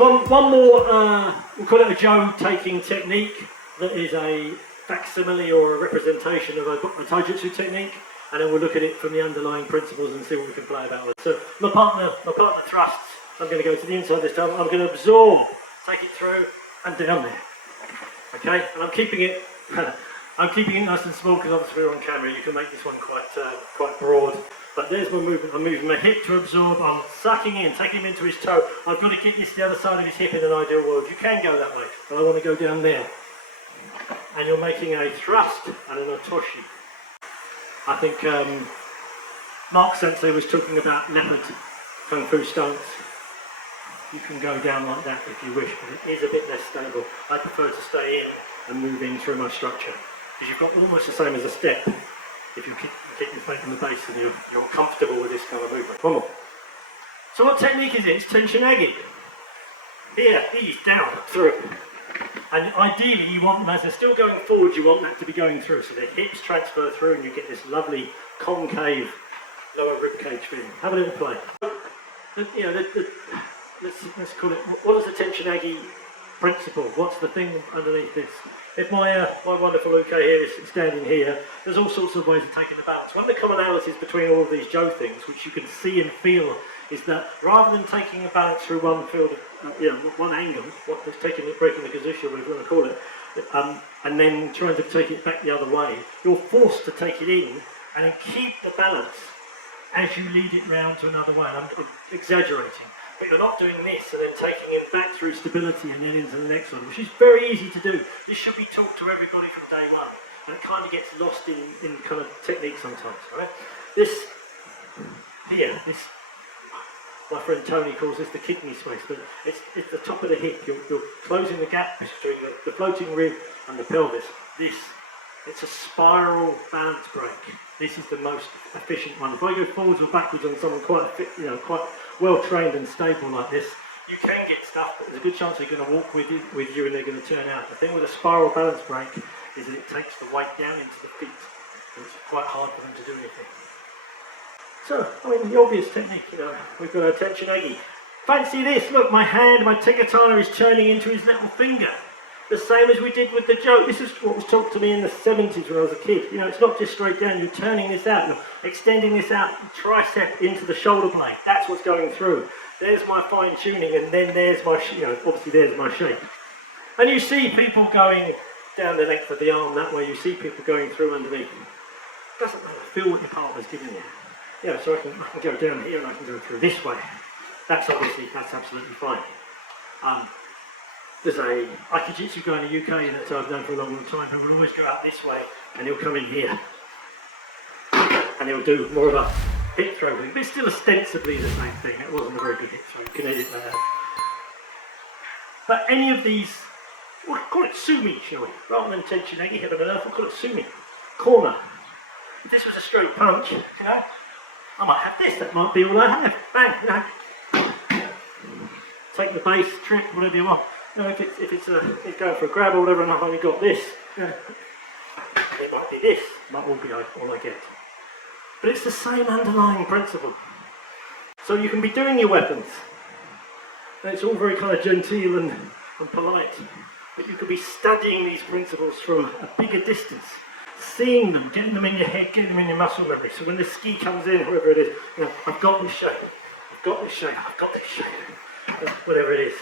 one more, we'll call it a Joe taking technique that is a facsimile or a representation of a taijutsu technique, and then we'll look at it from the underlying principles and see what we can play about with. So my partner thrusts. I'm going to go to the inside this time. I'm going to absorb, take it through and down there. Okay, and I'm keeping it nice and small because obviously we're on camera. You can make this one quite broad. But there's my movement. I'm moving my hip to absorb. I'm sucking in, taking him into his toe. I've got to get this to the other side of his hip in an ideal world. You can go that way, but I want to go down there. And you're making a thrust and an otoshi. I think Mark Sensei was talking about leopard kung fu stance. You can go down like that if you wish, but it is a bit less stable. I prefer to stay in and move in through my structure, because you've got almost the same as a step. If you keep your feet in the base and you're comfortable with this kind of movement. One more. So what technique is it? It's Tenchinage. Here, he's down, through. And ideally you want them, as they're still going forward, you want that to be going through. So the hips transfer through and you get this lovely concave lower rib cage feeling. Have a little play. Let's call it, what is the Tenchinage principle? What's the thing underneath this? If my wonderful Uke here is standing here, there's all sorts of ways of taking the balance. One of the commonalities between all of these Jo things, which you can see and feel, is that rather than taking a balance through one field, one angle, breaking the gazushi, whatever you want to call it, and then trying to take it back the other way, you're forced to take it in and then keep the balance as you lead it round to another way. And I'm exaggerating. But you're not doing this and then taking it back through stability and then into the next one, which is very easy to do. This should be taught to everybody from day one, and it kind of gets lost in kind of technique sometimes, right? This here, my friend Tony calls this the kidney space, but it's the top of the hip. You're closing the gap between the floating rib and the pelvis. It's a spiral balance break. This is the most efficient one. If I go forwards or backwards on someone quite well trained and stable like this, you can get stuff, but there's a good chance they're going to walk with you and they're going to turn out. The thing with a spiral balance break is that it takes the weight down into the feet, and it's quite hard for them to do anything. So, I mean, the obvious technique, we've got our Tenchinage. Fancy this, look, my tenkatana is turning into his little finger. The same as we did with the Jo. This is what was taught to me in the 70s when I was a kid. It's not just straight down, you're turning this out, you're extending this out, tricep into the shoulder blade. That's what's going through. There's my fine tuning, and then there's my, obviously there's my shape. And you see people going down the length of the arm that way, you see people going through underneath. It doesn't matter, feel what your partner's giving you. So I can go down here and I can go through this way. That's absolutely fine. There's a Aikijitsu guy in the UK that I've known for a long time who will always go out this way and he'll come in here and he'll do more of a hip throw thing, but it's still ostensibly the same thing. It wasn't a very big hip throw, you can edit that out. But any of these, we'll call it sumi, shall we? Rather than Tenchinage, hip and earth, we'll call it sumi. Corner. If this was a straight punch, I might have this, that might be all I have. Bang, Take the base, trip, whatever you want. If it's going for a grab or whatever and I've only got this, it might be this, might all be all I get. But it's the same underlying principle. So you can be doing your weapons, and it's all very kind of genteel and polite, but you could be studying these principles from a bigger distance, seeing them, getting them in your head, getting them in your muscle memory. So when the ski comes in, whoever it is, I've got this shape, I've got this shape, I've got this shape, whatever it is.